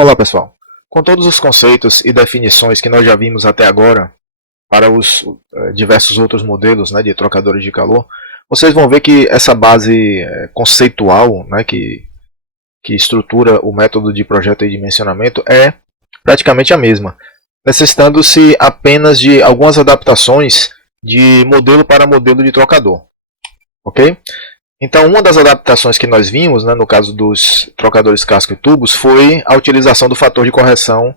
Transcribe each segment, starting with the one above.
Olá pessoal, com todos os conceitos e definições que nós já vimos até agora para os diversos outros modelos, né, de trocadores de calor, vocês vão ver que essa base conceitual, né, que estrutura o método de projeto e dimensionamento é praticamente a mesma, necessitando-se apenas de algumas adaptações de modelo para modelo de trocador. Ok? Então, uma das adaptações que nós vimos, né, no caso dos trocadores casco e tubos, foi a utilização do fator de correção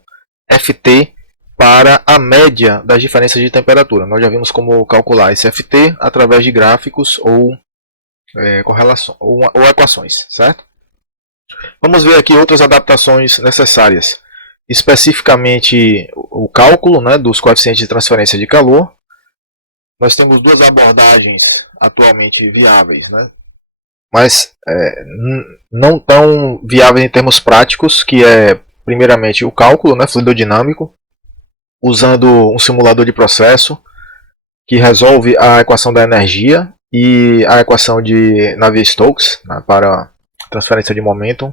Ft para a média das diferenças de temperatura. Nós já vimos como calcular esse Ft através de gráficos ou correlação, ou equações, certo? Vamos ver aqui outras adaptações necessárias, especificamente o cálculo, né, dos coeficientes de transferência de calor. Nós temos duas abordagens atualmente viáveis, né, mas não tão viáveis em termos práticos, que é primeiramente o cálculo, né, fluidodinâmico, usando um simulador de processo que resolve a equação da energia e a equação de Navier-Stokes, né, para transferência de momentum.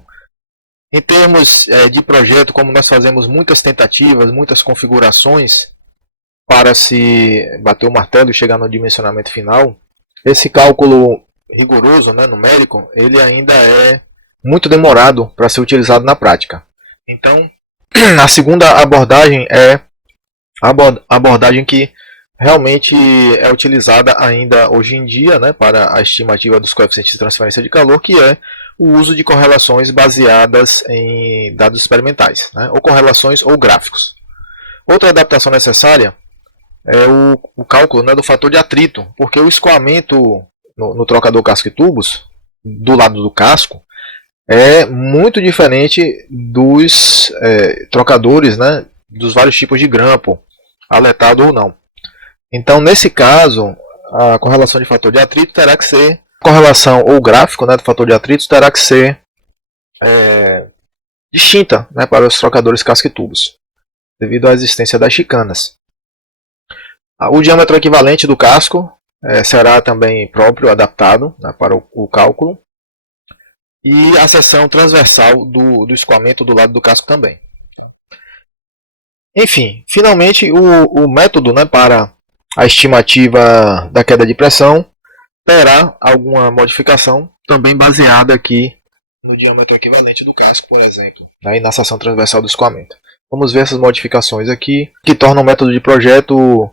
Em termos de projeto, como nós fazemos muitas tentativas, muitas configurações para se bater o martelo e chegar no dimensionamento final, esse cálculo rigoroso, né, numérico, ele ainda é muito demorado para ser utilizado na prática. Então, a segunda abordagem é a abordagem que realmente é utilizada ainda hoje em dia, né, para a estimativa dos coeficientes de transferência de calor, que é o uso de correlações baseadas em dados experimentais, né, ou correlações ou gráficos. Outra adaptação necessária é o cálculo, né, do fator de atrito, porque o escoamento no trocador casco e tubos, do lado do casco, é muito diferente dos trocadores, né, dos vários tipos de grampo, aletado ou não. Então, nesse caso, a correlação de fator de atrito terá que ser, correlação ou gráfico, né, do fator de atrito terá que ser distinta, né, para os trocadores casco e tubos, devido à existência das chicanas. O diâmetro equivalente do casco será também próprio, adaptado, né, para o cálculo, e a seção transversal do escoamento do lado do casco também. Enfim, finalmente o método, né, para a estimativa da queda de pressão terá alguma modificação, também baseada aqui no diâmetro equivalente do casco, por exemplo, né, e na seção transversal do escoamento. Vamos ver essas modificações aqui, que tornam o método de projeto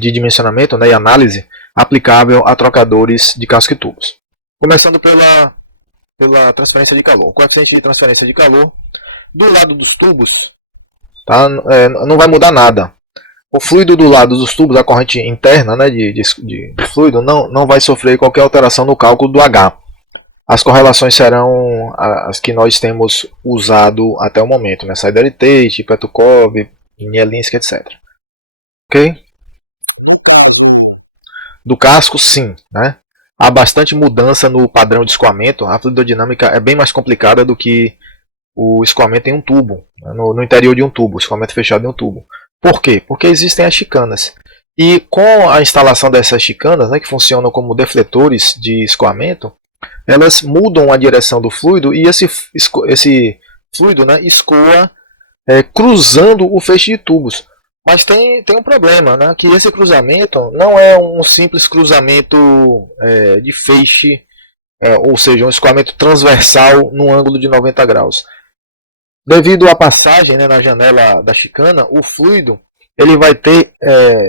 de dimensionamento, né, e análise aplicável a trocadores de casco e tubos. Começando pela transferência de calor. O coeficiente de transferência de calor do lado dos tubos, tá, não vai mudar nada. O fluido do lado dos tubos, a corrente interna, né, de fluido, não vai sofrer qualquer alteração no cálculo do H. As correlações serão as que nós temos usado até o momento, né, Seideley-Tate, Petukov, Mielinski, etc. Ok? Do casco, sim, né? Há bastante mudança no padrão de escoamento. A fluidodinâmica é bem mais complicada do que o escoamento em um tubo, né? no interior de um tubo, o escoamento fechado em um tubo. Por quê? Porque existem as chicanas. E com a instalação dessas chicanas, né, que funcionam como defletores de escoamento, elas mudam a direção do fluido e esse fluido, né, escoa cruzando o feixe de tubos. Mas tem um problema, né? Que esse cruzamento não é um simples cruzamento de feixe, ou seja, um escoamento transversal num ângulo de 90 graus. Devido à passagem, né, na janela da chicana, o fluido ele vai ter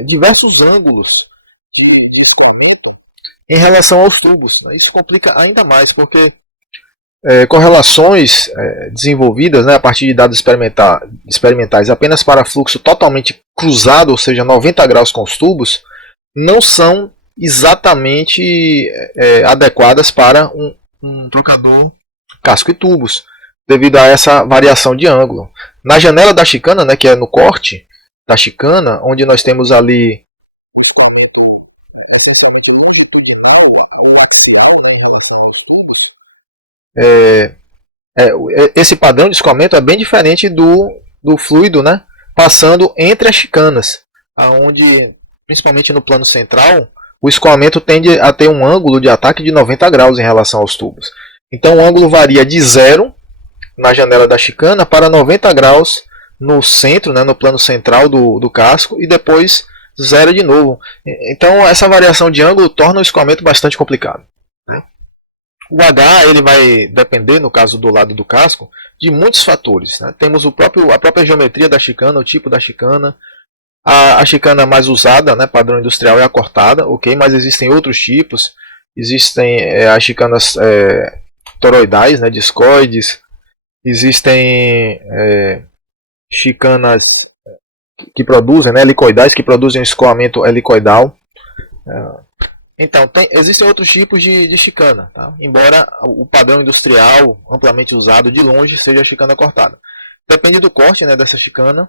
diversos ângulos em relação aos tubos, né? Isso complica ainda mais, porque correlações desenvolvidas, né, a partir de dados experimentais apenas para fluxo totalmente cruzado, ou seja, 90 graus com os tubos, não são exatamente adequadas para um trocador casco e tubos, devido a essa variação de ângulo. Na janela da chicana, né, que é no corte da chicana, onde nós temos ali esse padrão de escoamento é bem diferente do fluido, né, passando entre as chicanas, onde, principalmente no plano central, o escoamento tende a ter um ângulo de ataque de 90 graus em relação aos tubos. Então o ângulo varia de 0 na janela da chicana para 90 graus no centro, né, no plano central do casco, e depois zera de novo. Então essa variação de ângulo torna o escoamento bastante complicado. O H ele vai depender, no caso do lado do casco, de muitos fatores. Né? Temos a própria geometria da chicana, o tipo da chicana. A chicana mais usada, né, padrão industrial, é a cortada, ok? Mas existem outros tipos. Existem as chicanas toroidais, né, discoides. Existem chicanas que produzem, né, helicoidais, que produzem um escoamento helicoidal. Então, existem outros tipos de chicana, tá? Embora o padrão industrial amplamente usado de longe seja a chicana cortada. Depende do corte, né, dessa chicana,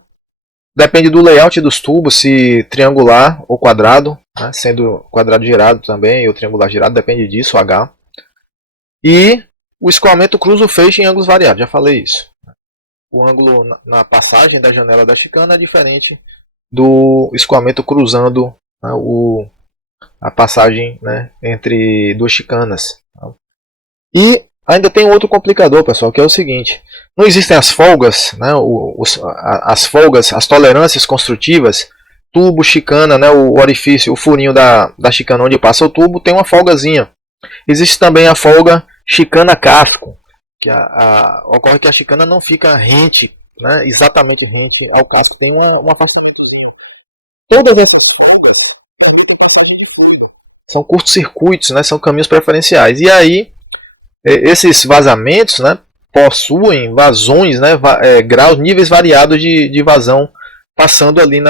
depende do layout dos tubos, se triangular ou quadrado, né, sendo quadrado girado também ou triangular girado, depende disso, o H. E o escoamento cruza o feixe em ângulos variados, já falei isso. O ângulo na passagem da janela da chicana é diferente do escoamento cruzando, né, a passagem, né, entre duas chicanas. E ainda tem outro complicador, pessoal, que é o seguinte: não existem as folgas, né, as folgas, as tolerâncias construtivas, tubo, chicana, né, o orifício, o furinho da chicana onde passa o tubo tem uma folgazinha. Existe também a folga chicana-casco, que ocorre que a chicana não fica rente, né, exatamente rente ao casco, tem uma passagem. Todas essas folgas são curtos-circuitos, né, são caminhos preferenciais. E aí, esses vazamentos, né, possuem vazões, né, graus, níveis variados de vazão, passando ali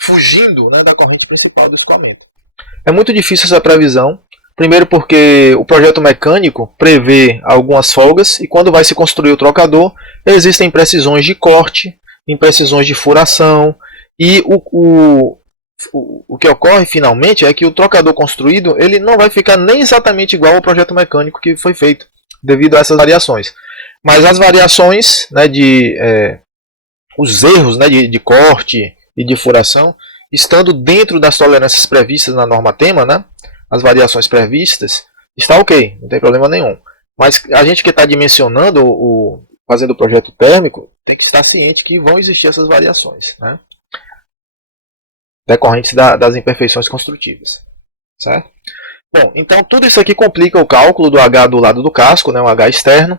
fugindo, né, da corrente principal do escoamento. É muito difícil essa previsão. Primeiro porque o projeto mecânico prevê algumas folgas e quando vai se construir o trocador, existem imprecisões de corte, imprecisões de furação, e o que ocorre finalmente é que o trocador construído ele não vai ficar nem exatamente igual ao projeto mecânico que foi feito, devido a essas variações. Mas as variações, né, os erros, né, de corte e de furação, estando dentro das tolerâncias previstas na norma tema, né, as variações previstas, está ok, não tem problema nenhum. Mas a gente que está dimensionando, fazendo o projeto térmico, tem que estar ciente que vão existir essas variações, né, decorrentes das imperfeições construtivas. Certo? Bom, então tudo isso aqui complica o cálculo do H do lado do casco, né, um H externo.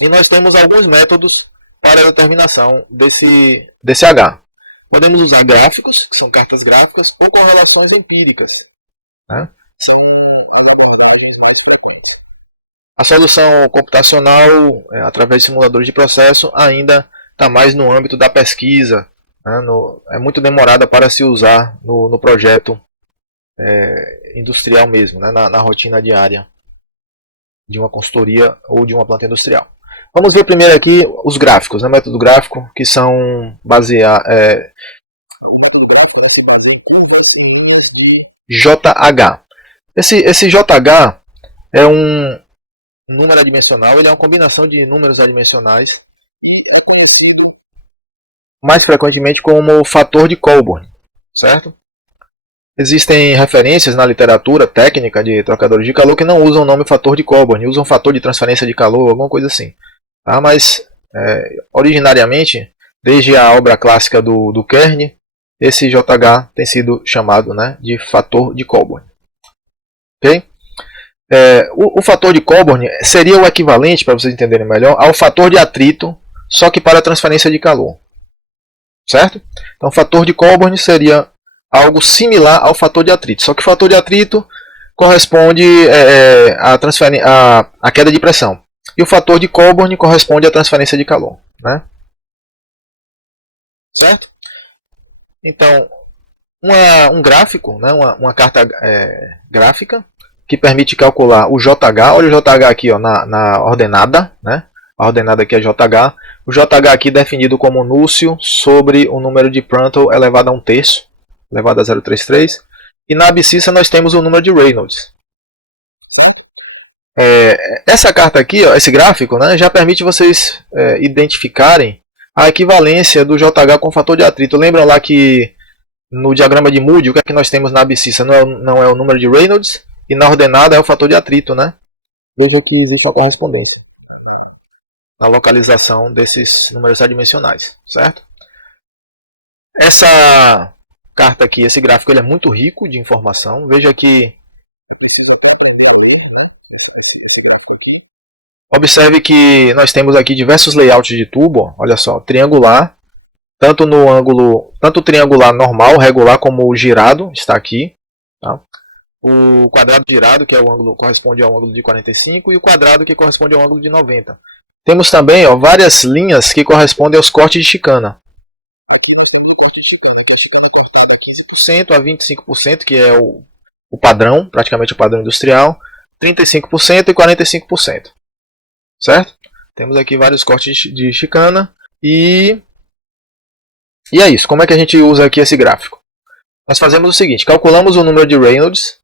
E nós temos alguns métodos para a determinação desse H. Podemos usar gráficos, que são cartas gráficas, ou correlações empíricas. Né? A solução computacional, através de simuladores de processo, ainda está mais no âmbito da pesquisa. Né? É muito demorada para se usar no projeto industrial mesmo, né? na rotina diária de uma consultoria ou de uma planta industrial. Vamos ver primeiro aqui os gráficos, né? Método gráfico, que são baseados JH. Esse JH é um número adimensional, ele é uma combinação de números adimensionais, mais frequentemente como fator de Colburn, certo? Existem referências na literatura técnica de trocadores de calor que não usam o nome fator de Colburn, usam fator de transferência de calor, alguma coisa assim. Tá? Mas, originariamente, desde a obra clássica do Kern, esse JH tem sido chamado, né, de fator de Colburn. Okay? O fator de Colburn seria o equivalente, para vocês entenderem melhor, ao fator de atrito, só que para a transferência de calor. Certo? Então, o fator de Colburn seria algo similar ao fator de atrito, só que o fator de atrito corresponde à queda de pressão. E o fator de Colburn corresponde à transferência de calor. Né? Certo? Então, um gráfico, né, uma carta gráfica, que permite calcular o JH. Olha o JH aqui, ó, na ordenada. Né? A ordenada aqui é JH. O JH aqui é definido como núcleo sobre o número de Prandtl elevado a 1/3, elevado a 0,33. E na abscissa nós temos o número de Reynolds. Certo? Essa carta aqui, ó, esse gráfico, né, já permite vocês identificarem a equivalência do JH com o fator de atrito. Lembram lá que no diagrama de Moody, o que é que nós temos na abscissa? Não é o número de Reynolds, e na ordenada é o fator de atrito. Né? Veja que existe uma correspondência. na localização desses números adimensionais, certo? Essa carta aqui, esse gráfico, ele é muito rico de informação. Veja que observe que nós temos aqui diversos layouts de tubo, olha só, triangular, tanto no ângulo, tanto triangular normal, regular, como o girado, está aqui, tá? O quadrado girado, que é o ângulo, corresponde ao ângulo de 45, e o quadrado, que corresponde ao ângulo de 90. Temos também, ó, várias linhas que correspondem aos cortes de chicana. 15% a 25%, que é o padrão, praticamente o padrão industrial, 35% e 45%. Certo? Temos aqui vários cortes de chicana e é isso. Como é que a gente usa aqui esse gráfico? Nós fazemos o seguinte, calculamos o número de Reynolds,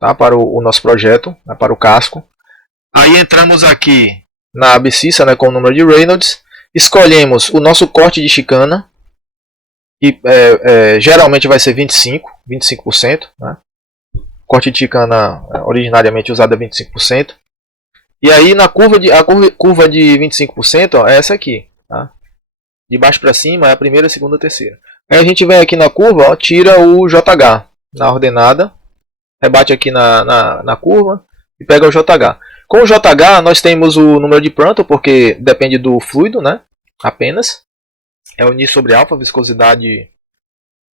tá, para o nosso projeto, né, para o casco. Aí entramos aqui na abscissa, né, com o número de Reynolds, escolhemos o nosso corte de chicana, que geralmente vai ser 25%. Né? Corte de chicana originariamente usado é 25%. E aí na curva de 25%, ó, é essa aqui. Tá? De baixo para cima é a primeira, a segunda, a terceira. Aí a gente vem aqui na curva, ó, tira o JH na ordenada, rebate aqui na curva e pega o JH. Com o JH nós temos o número de Prandtl, porque depende do fluido, né? Apenas. É o Ni sobre alfa, viscosidade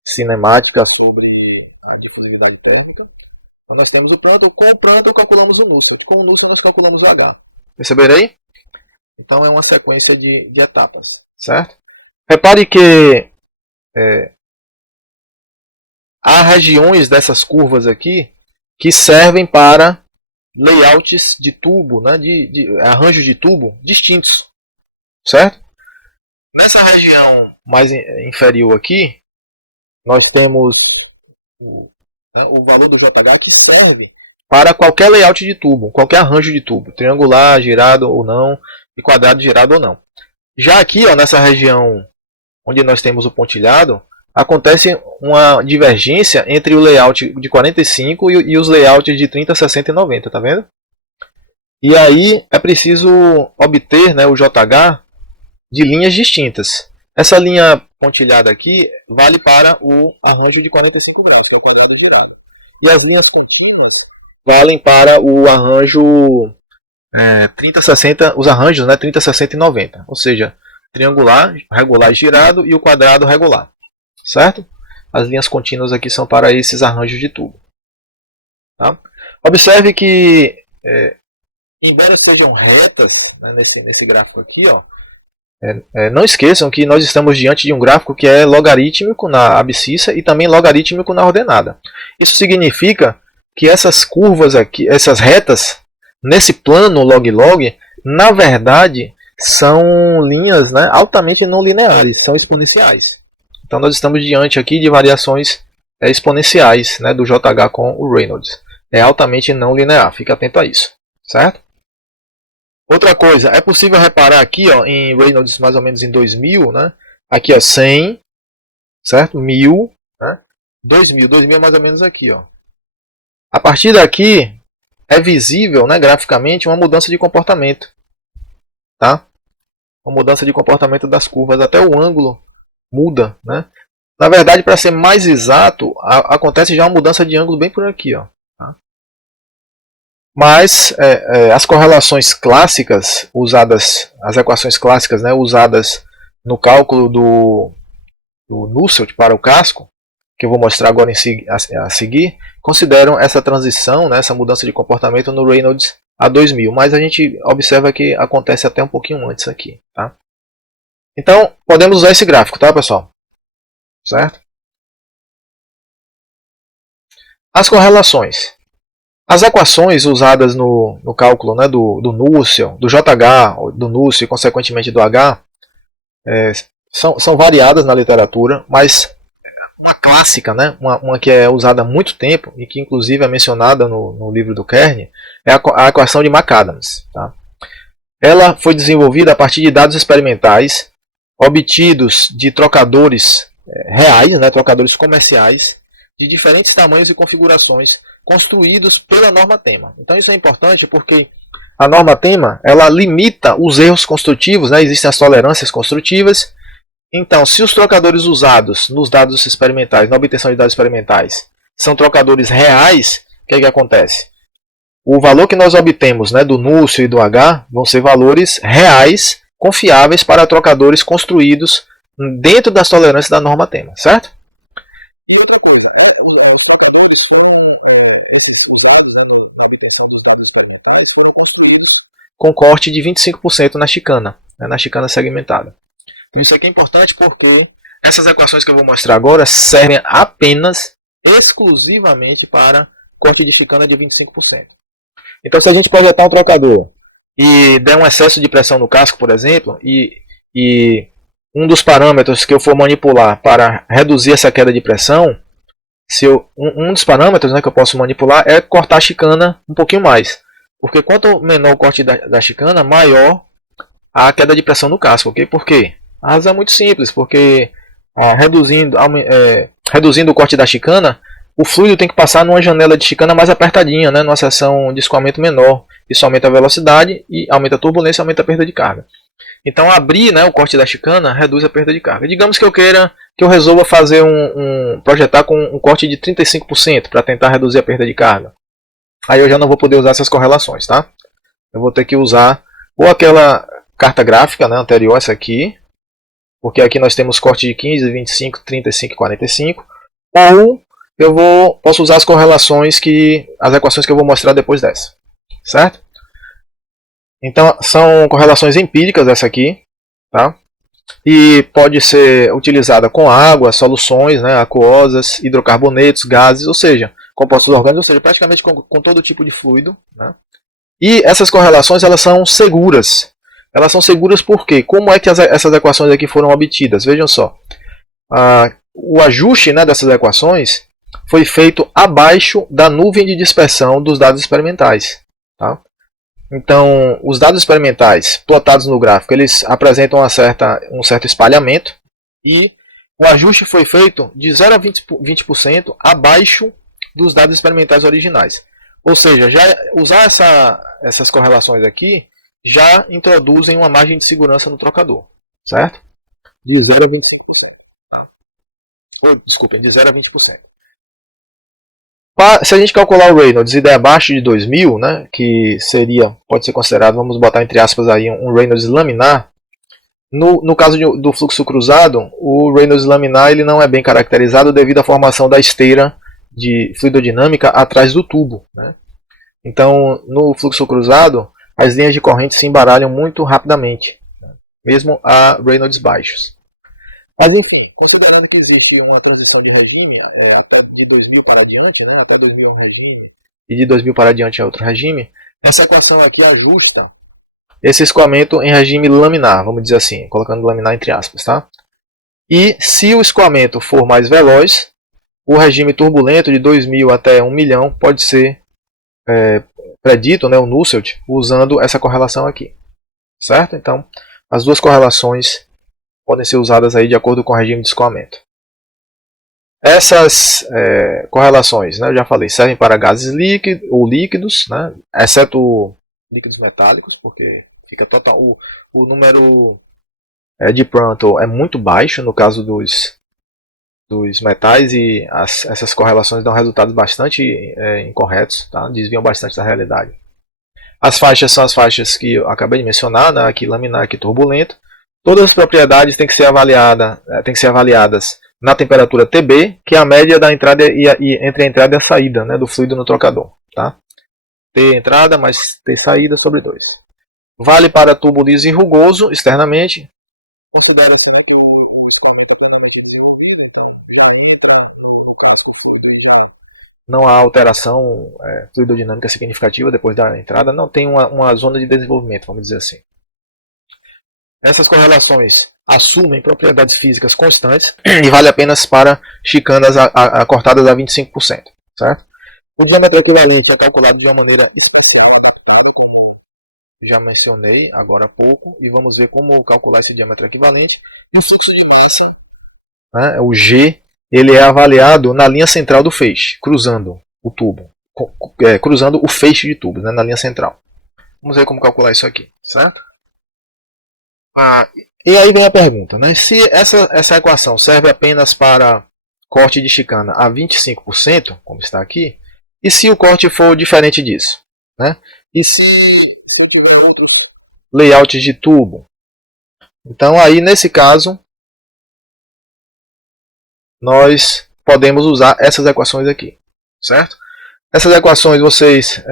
cinemática sobre a difusividade térmica. Então nós temos o Prandtl, com o Prandtl calculamos o Nusselt, com o Nusselt nós calculamos o H. Perceberam aí? Então é uma sequência de etapas, certo? Repare que há regiões dessas curvas aqui que servem para layouts de tubo, né, de arranjos de tubo distintos, certo? Nessa região mais inferior aqui, nós temos o valor do JH que serve para qualquer layout de tubo, qualquer arranjo de tubo, triangular, girado ou não, e quadrado, girado ou não. Já aqui, ó, nessa região onde nós temos o pontilhado, acontece uma divergência entre o layout de 45 e os layouts de 30, 60 e 90, tá vendo? E aí é preciso obter, né, o JH de linhas distintas. Essa linha pontilhada aqui vale para o arranjo de 45 graus, que é o quadrado girado. E as linhas contínuas valem para o arranjo 30, 60, os arranjos, né, 30, 60 e 90. Ou seja, triangular, regular e girado e o quadrado regular. Certo? As linhas contínuas aqui são para esses arranjos de tubo. Tá? Observe que, embora sejam retas, né, nesse gráfico aqui, ó, não esqueçam que nós estamos diante de um gráfico que é logarítmico na abscissa e também logarítmico na ordenada. Isso significa que essas curvas aqui, essas retas, nesse plano log-log, na verdade, são linhas, né, altamente não lineares, são exponenciais. Então nós estamos diante aqui de variações exponenciais, né, do JH com o Reynolds. É altamente não linear, fique atento a isso, certo? Outra coisa, é possível reparar aqui, ó, em Reynolds mais ou menos em 2000, né? Aqui, ó, 100, certo? 1000, né? 2000 é mais ou menos aqui, ó. A partir daqui é visível, né, graficamente, uma mudança de comportamento, tá? Uma mudança de comportamento das curvas, até o ângulo muda, né? Na verdade, para ser mais exato, acontece já uma mudança de ângulo bem por aqui, ó. Mas as correlações clássicas usadas, as equações clássicas, né, usadas no cálculo do Nusselt para o casco, que eu vou mostrar agora a seguir, consideram essa transição, né, essa mudança de comportamento no Reynolds a 2000. Mas a gente observa que acontece até um pouquinho antes aqui. Tá? Então, podemos usar esse gráfico, tá, pessoal? Certo? As correlações. As equações usadas no cálculo, né, do Nusselt, do JH, do Nusselt e consequentemente do H, são variadas na literatura, mas uma clássica, né, uma que é usada há muito tempo e que inclusive é mencionada no livro do Kern, é a equação de McAdams. Tá? Ela foi desenvolvida a partir de dados experimentais obtidos de trocadores reais, né, trocadores comerciais, de diferentes tamanhos e configurações, construídos pela norma tema. Então isso é importante porque A norma TEMA, ela limita os erros construtivos, né? Existem as tolerâncias construtivas. Então, se os trocadores usados nos dados experimentais, na obtenção de dados experimentais, são trocadores reais, o que é que acontece? O valor que nós obtemos, né, do núcleo e do H vão ser valores reais, confiáveis para trocadores construídos dentro das tolerâncias da norma TEMA, certo? E outra coisa, os trocadores com corte de 25% na chicana, né, na chicana segmentada. Então isso aqui é importante porque essas equações que eu vou mostrar agora servem apenas, exclusivamente para corte de chicana de 25%. Então se a gente projetar um trocador e der um excesso de pressão no casco, por exemplo, e um dos parâmetros que eu for manipular para reduzir essa queda de pressão, um dos parâmetros, né, que eu posso manipular é cortar a chicana um pouquinho mais. Porque quanto menor o corte da chicana, maior a queda de pressão no casco. Okay? Por quê? A razão é muito simples, porque reduzindo o corte da chicana, o fluido tem que passar numa janela de chicana mais apertadinha, né, numa seção de escoamento menor. Isso aumenta a velocidade, e aumenta a turbulência e aumenta a perda de carga. Então abrir, né, o corte da chicana reduz a perda de carga. Digamos que eu resolva fazer projetar com um corte de 35% para tentar reduzir a perda de carga. Aí eu já não vou poder usar essas correlações, tá? Eu vou ter que usar ou aquela carta gráfica, né, anterior, essa aqui, porque aqui nós temos corte de 15, 25, 35 e 45, ou posso usar as correlações as equações que eu vou mostrar depois dessa, certo? Então são correlações empíricas essa aqui, tá? E pode ser utilizada com água, soluções, né, aquosas, hidrocarbonetos, gases, ou seja, compostos orgânicos, ou seja, praticamente com todo tipo de fluido, né? E essas correlações elas são seguras. Elas são seguras porque como é que essas equações aqui foram obtidas? Vejam só, o ajuste, né, dessas equações foi feito abaixo da nuvem de dispersão dos dados experimentais, tá? Então, os dados experimentais plotados no gráfico, eles apresentam um certo espalhamento e o ajuste foi feito de 0 a 20% abaixo dos dados experimentais originais. Ou seja, já usar essas correlações aqui já introduzem uma margem de segurança no trocador, certo? De 0 a 25%. Desculpem, de 0 a 20%. Se a gente calcular o Reynolds e der abaixo de 2000, né, que pode ser considerado, vamos botar entre aspas aí, um Reynolds laminar, no caso do fluxo cruzado, o Reynolds laminar ele não é bem caracterizado devido à formação da esteira de fluidodinâmica atrás do tubo, né? Então, no fluxo cruzado, as linhas de corrente se embaralham muito rapidamente, né? Mesmo a Reynolds baixos. Mas enfim, considerando que existe uma transição de regime até de 2000 para adiante, né? Até 2000 é um regime e de 2000 para adiante é outro regime, essa equação aqui ajusta esse escoamento em regime laminar, vamos dizer assim, colocando laminar entre aspas, tá? E se o escoamento for mais veloz, o regime turbulento de 2000 até 1 milhão pode ser predito, né, o Nusselt, usando essa correlação aqui, certo? Então, as duas correlações podem ser usadas aí de acordo com o regime de escoamento. Essas correlações, né, eu já falei, servem para gases líquidos, né, exceto líquidos metálicos, porque fica total, o número de Prandtl é muito baixo no caso dos metais e essas correlações dão resultados bastante incorretos, tá? Desviam bastante da realidade. As faixas são as faixas que eu acabei de mencionar, né? Aqui laminar, aqui turbulento. Todas as propriedades têm que ser avaliadas na temperatura TB, que é a média da entrada entre a entrada e a saída, né, do fluido no trocador. Tá? T entrada mais T saída sobre 2. Vale para tubo liso e rugoso externamente. Considera-se, né, que não há alteração fluidodinâmica significativa depois da entrada, não tem uma zona de desenvolvimento, vamos dizer assim. Essas correlações assumem propriedades físicas constantes e vale apenas para chicanas cortadas a 25%. Certo? O diâmetro equivalente é calculado de uma maneira especial, como já mencionei agora há pouco, e vamos ver como calcular esse diâmetro equivalente. E o fluxo de massa, né, o G, ele é avaliado na linha central do feixe, cruzando o tubo, cruzando o feixe de tubos, né, na linha central. Vamos ver como calcular isso aqui, certo? E aí vem a pergunta, né? Se essa equação serve apenas para corte de chicana a 25%, como está aqui, e se o corte for diferente disso? Né? E se tiver outros layouts de tubo? Então aí nesse caso, nós podemos usar essas equações aqui, certo? Essas equações vocês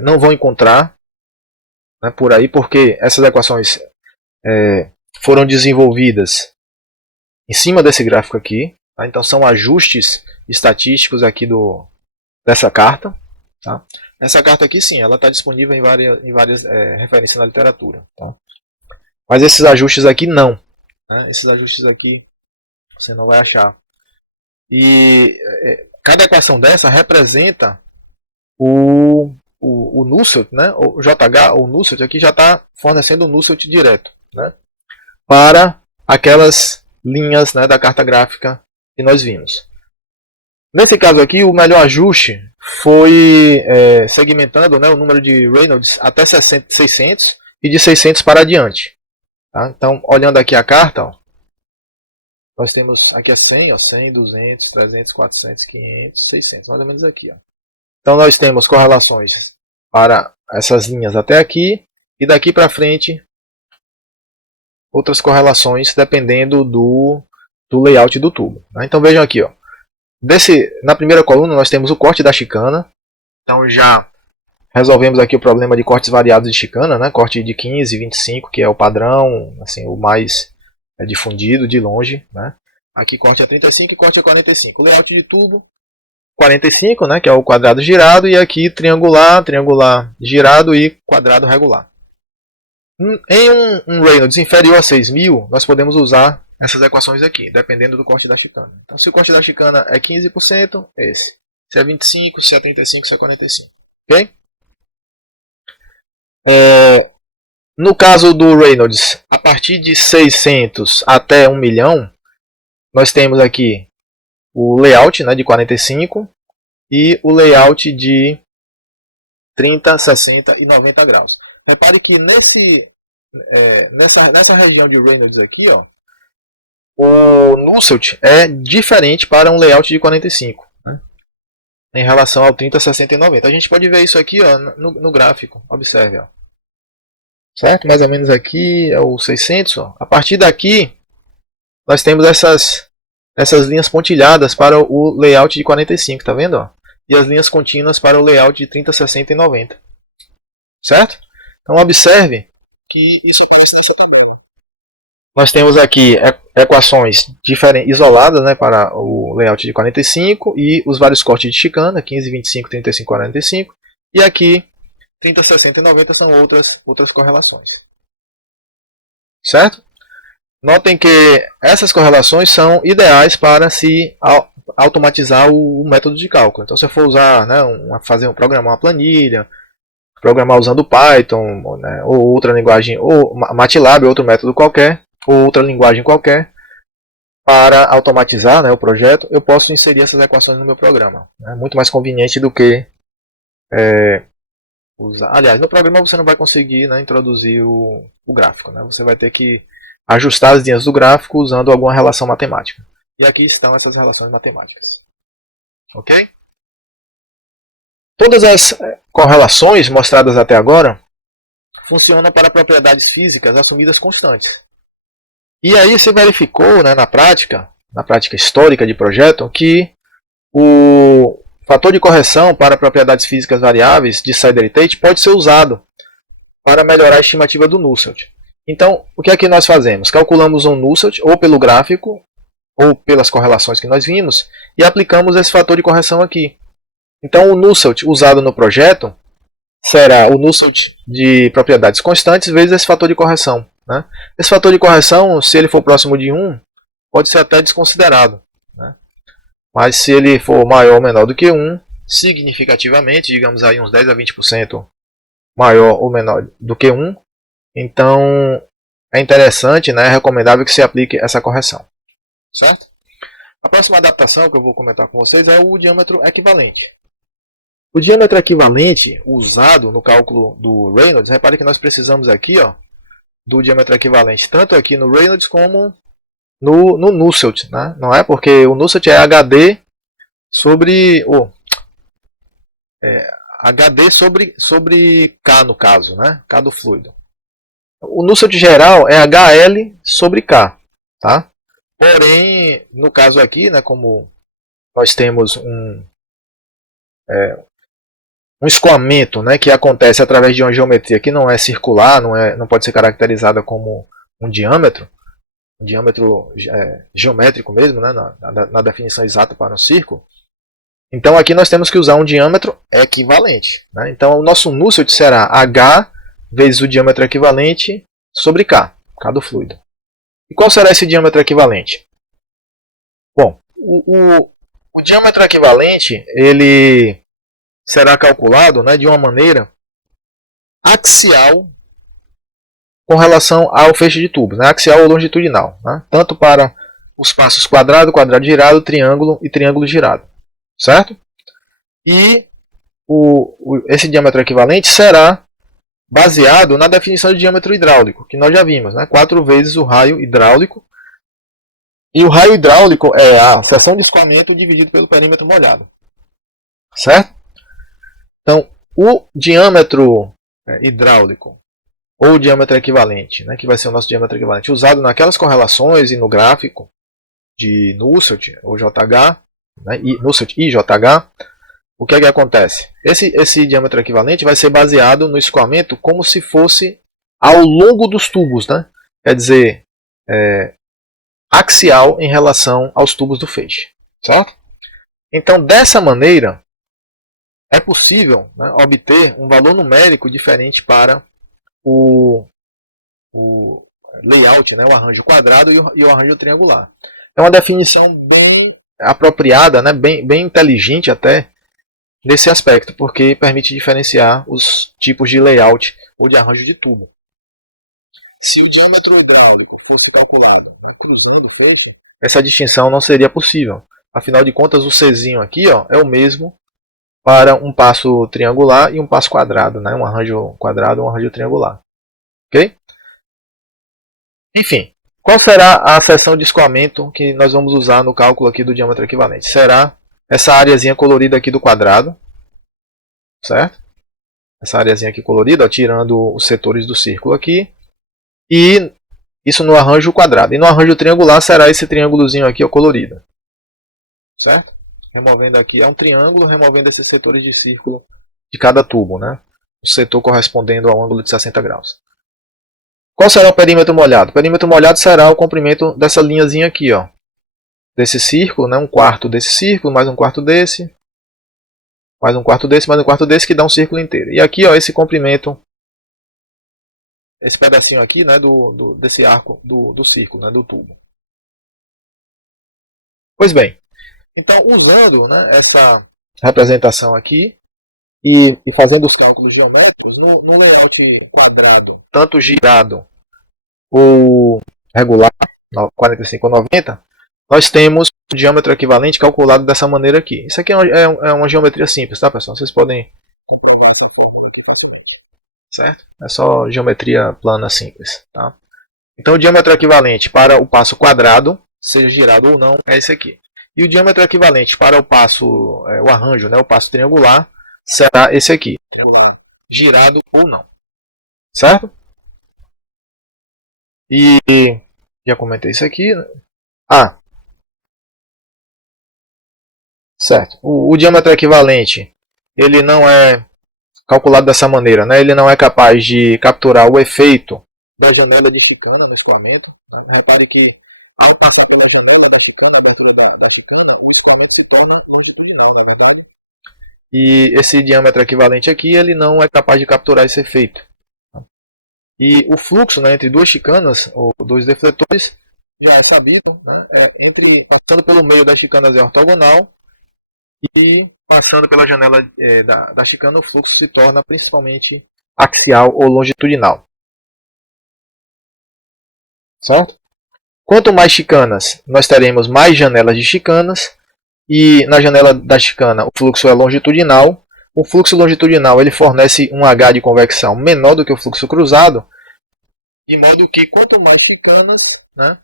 não vão encontrar, né, por aí, porque essas equações foram desenvolvidas em cima desse gráfico aqui. Tá? Então são ajustes estatísticos aqui dessa carta. Tá? Essa carta aqui sim, ela está disponível em várias referências na literatura. Tá? Mas esses ajustes aqui não. Né? Esses ajustes aqui você não vai achar. E cada equação dessa representa o Nusselt, né? O JH, o Nusselt aqui já está fornecendo o Nusselt direto, né? Para aquelas linhas, né, da carta gráfica que nós vimos. Nesse caso aqui, o melhor ajuste foi segmentando, né, o número de Reynolds até 600 e de 600 para adiante. Tá? Então, olhando aqui a carta, ó, nós temos aqui a 100, ó, 100, 200, 300, 400, 500, 600, mais ou menos aqui. Ó. Então nós temos correlações para essas linhas até aqui e daqui para frente outras correlações dependendo do layout do tubo. Né? Então vejam aqui, ó, na primeira coluna nós temos o corte da chicana. Então já resolvemos aqui o problema de cortes variados de chicana, né? Corte de 15, 25, que é o padrão, assim, o mais difundido de longe. Né? Aqui corte a 35 e corte a 45. O layout de tubo 45, né, que é o quadrado girado, e aqui triangular, triangular girado e quadrado regular. Em um Reynolds inferior a 6.000, nós podemos usar essas equações aqui, dependendo do corte da chicana. Então, se o corte da chicana é 15%, esse. Se é 25%, se é 35%, se é 45%. Ok? No caso do Reynolds, a partir de 600 até 1 milhão, nós temos aqui o layout, né, de 45 e o layout de 30, 60 e 90 graus. Repare que nessa região de Reynolds aqui, ó, o Nusselt é diferente para um layout de 45, né, em relação ao 30, 60 e 90. A gente pode ver isso aqui, ó, no gráfico. Observe. Ó. Certo? Mais ou menos aqui é o 600. Ó. A partir daqui, nós temos essas linhas pontilhadas para o layout de 45, tá vendo? Ó? E as linhas contínuas para o layout de 30, 60 e 90. Certo? Então observe que isso nós temos aqui equações isoladas, né, para o layout de 45 e os vários cortes de chicana, 15, 25, 35, 45. E aqui 30, 60 e 90 são outras correlações. Certo? Notem que essas correlações são ideais para se automatizar o método de cálculo. Então, se eu for usar, né, programar uma planilha, programar usando Python, né, ou outra linguagem, ou MATLAB, outro método qualquer, ou outra linguagem qualquer, para automatizar, né, o projeto, eu posso inserir essas equações no meu programa. É muito mais conveniente do que usar. Aliás, no programa você não vai conseguir, né, introduzir o gráfico. Né, você vai ter que ajustar as linhas do gráfico usando alguma relação matemática. E aqui estão essas relações matemáticas. Ok? Todas as correlações mostradas até agora funcionam para propriedades físicas assumidas constantes. E aí se verificou, né, na prática histórica de projeto, que o fator de correção para propriedades físicas variáveis de Sider e Tate pode ser usado para melhorar a estimativa do Nusselt. Então, o que é que nós fazemos? Calculamos um Nusselt ou pelo gráfico ou pelas correlações que nós vimos e aplicamos esse fator de correção aqui. Então, o Nusselt usado no projeto será o Nusselt de propriedades constantes vezes esse fator de correção. Né? Esse fator de correção, se ele for próximo de 1, pode ser até desconsiderado. Né? Mas se ele for maior ou menor do que 1, significativamente, digamos aí uns 10 a 20% maior ou menor do que 1, então é interessante, né, é recomendável que se aplique essa correção. Certo? A próxima adaptação que eu vou comentar com vocês é o diâmetro equivalente. O diâmetro equivalente usado no cálculo do Reynolds, repare que nós precisamos aqui, ó, do diâmetro equivalente tanto aqui no Reynolds como no Nusselt, né? Não é? Porque o Nusselt é HD sobre HD sobre K no caso, né? K do fluido. O Nusselt geral é HL sobre K, tá? Porém, no caso aqui, né, como nós temos um escoamento, né, que acontece através de uma geometria que não é circular, não pode ser caracterizada como um diâmetro geométrico mesmo, né, na definição exata para um círculo. Então aqui nós temos que usar um diâmetro equivalente, né? Então o nosso Nusselt será H vezes o diâmetro equivalente sobre K do fluido. E qual será esse diâmetro equivalente? Bom, o diâmetro equivalente ele será calculado, né, de uma maneira axial com relação ao feixe de tubos, né, axial ou longitudinal, né, tanto para os passos quadrado, quadrado girado, triângulo e triângulo girado, certo? E esse diâmetro equivalente será baseado na definição de diâmetro hidráulico, que nós já vimos, né, 4 vezes o raio hidráulico. E o raio hidráulico é a seção de escoamento dividido pelo perímetro molhado, certo? Então, o diâmetro hidráulico, ou o diâmetro equivalente, né, que vai ser o nosso diâmetro equivalente, usado naquelas correlações e no gráfico de Nusselt, ou JH, né, Nusselt e JH, o que é que acontece? Esse diâmetro equivalente vai ser baseado no escoamento como se fosse ao longo dos tubos, né? Quer dizer, axial em relação aos tubos do feixe, certo? Então, dessa maneira, é possível, né, obter um valor numérico diferente para o layout, né, o arranjo quadrado e o arranjo triangular. É uma definição bem apropriada, né, bem inteligente até, nesse aspecto, porque permite diferenciar os tipos de layout ou de arranjo de tubo. Se o diâmetro hidráulico fosse calculado cruzando o feixe, essa distinção não seria possível. Afinal de contas, o Czinho aqui, ó, é o mesmo para um passo triangular e um passo quadrado, né? Um arranjo quadrado e um arranjo triangular. Ok? Enfim, qual será a seção de escoamento que nós vamos usar no cálculo aqui do diâmetro equivalente? Será essa areazinha colorida aqui do quadrado, certo? Essa areazinha aqui colorida, ó, tirando os setores do círculo aqui. E isso no arranjo quadrado. E no arranjo triangular será esse triângulozinho aqui, ó, colorido. Certo? Removendo aqui, é um triângulo, removendo esses setores de círculo de cada tubo, né? O setor correspondendo ao ângulo de 60 graus. Qual será o perímetro molhado? O perímetro molhado será o comprimento dessa linhazinha aqui, ó. Desse círculo, né? Um quarto desse círculo, mais um quarto desse. Mais um quarto desse, mais um quarto desse, que dá um círculo inteiro. E aqui, ó, esse comprimento, esse pedacinho aqui, né? Desse arco do círculo, né? Do tubo. Pois bem, então usando, né, essa representação aqui e fazendo os cálculos geométricos no layout quadrado, tanto girado ou regular, 45 ou 90, nós temos o diâmetro equivalente calculado dessa maneira aqui. Isso aqui é uma geometria simples, tá, pessoal? Vocês podem comprovar essa fórmula aqui facilmente. Certo? É só geometria plana simples, tá? Então o diâmetro equivalente para o passo quadrado, seja girado ou não, é esse aqui. E o diâmetro equivalente para o passo, o arranjo, né, o passo triangular, será esse aqui. Triangular, girado ou não. Certo? E já comentei isso aqui. Ah, certo. O diâmetro equivalente, ele não é calculado dessa maneira, né? Ele não é capaz de capturar o efeito da janela de chicana no escoamento. Repare que ao passar pela janela da chicana, da chicana, o escoamento se torna longitudinal, na verdade. E esse diâmetro equivalente aqui, ele não é capaz de capturar esse efeito. E o fluxo, né, entre duas chicanas, ou dois defletores, já é sabido, né, passando pelo meio das chicanas é ortogonal, e passando pela janela da chicana, o fluxo se torna principalmente axial ou longitudinal. Certo? Quanto mais chicanas, nós teremos mais janelas de chicanas, e na janela da chicana o fluxo é longitudinal, o fluxo longitudinal ele fornece um H de convecção menor do que o fluxo cruzado, de modo que quanto mais chicanas, né,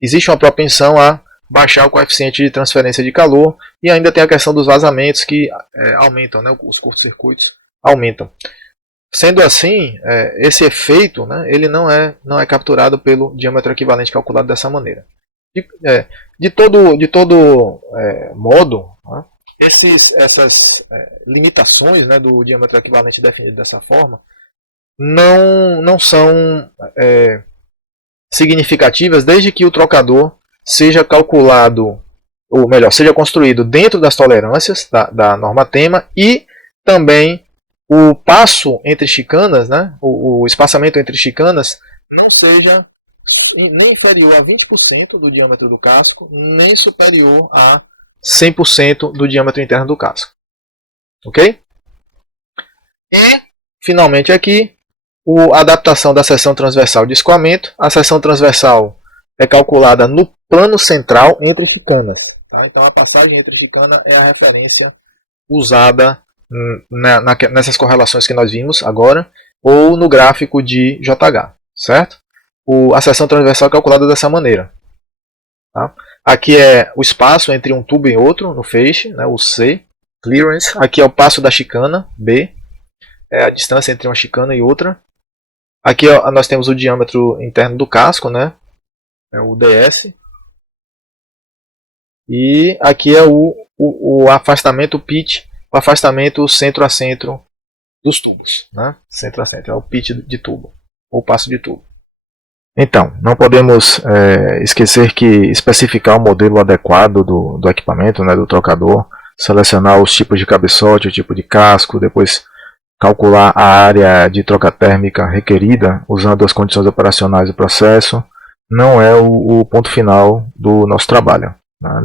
existe uma propensão a baixar o coeficiente de transferência de calor, e ainda tem a questão dos vazamentos que aumentam, né, os curtos-circuitos aumentam. Sendo assim, esse efeito, né, ele não é capturado pelo diâmetro equivalente calculado dessa maneira. De todo modo, né, essas limitações, né, do diâmetro equivalente definido dessa forma não são significativas desde que o trocador seja calculado, ou melhor, seja construído dentro das tolerâncias da norma tema, e também o passo entre chicanas, né, o espaçamento entre chicanas, não seja nem inferior a 20% do diâmetro do casco, nem superior a 100% do diâmetro interno do casco. Ok? E, finalmente aqui, a adaptação da seção transversal de escoamento. A seção transversal é calculada no plano central entre chicanas. Tá? Então a passagem entre chicana é a referência usada nessas correlações que nós vimos agora, ou no gráfico de JH, certo? A seção transversal é calculada dessa maneira. Tá? Aqui é o espaço entre um tubo e outro, no feixe, né, o C, clearance. Aqui é o passo da chicana, B, é a distância entre uma chicana e outra. Aqui nós temos o diâmetro interno do casco, né, é o DS. E aqui é o afastamento, o pitch, o afastamento centro a centro dos tubos, né? Centro a centro, é o pitch de tubo, ou passo de tubo. Então, não podemos esquecer que especificar o modelo adequado do equipamento, né, do trocador, selecionar os tipos de cabeçote, o tipo de casco, depois calcular a área de troca térmica requerida usando as condições operacionais do processo, não é o ponto final do nosso trabalho.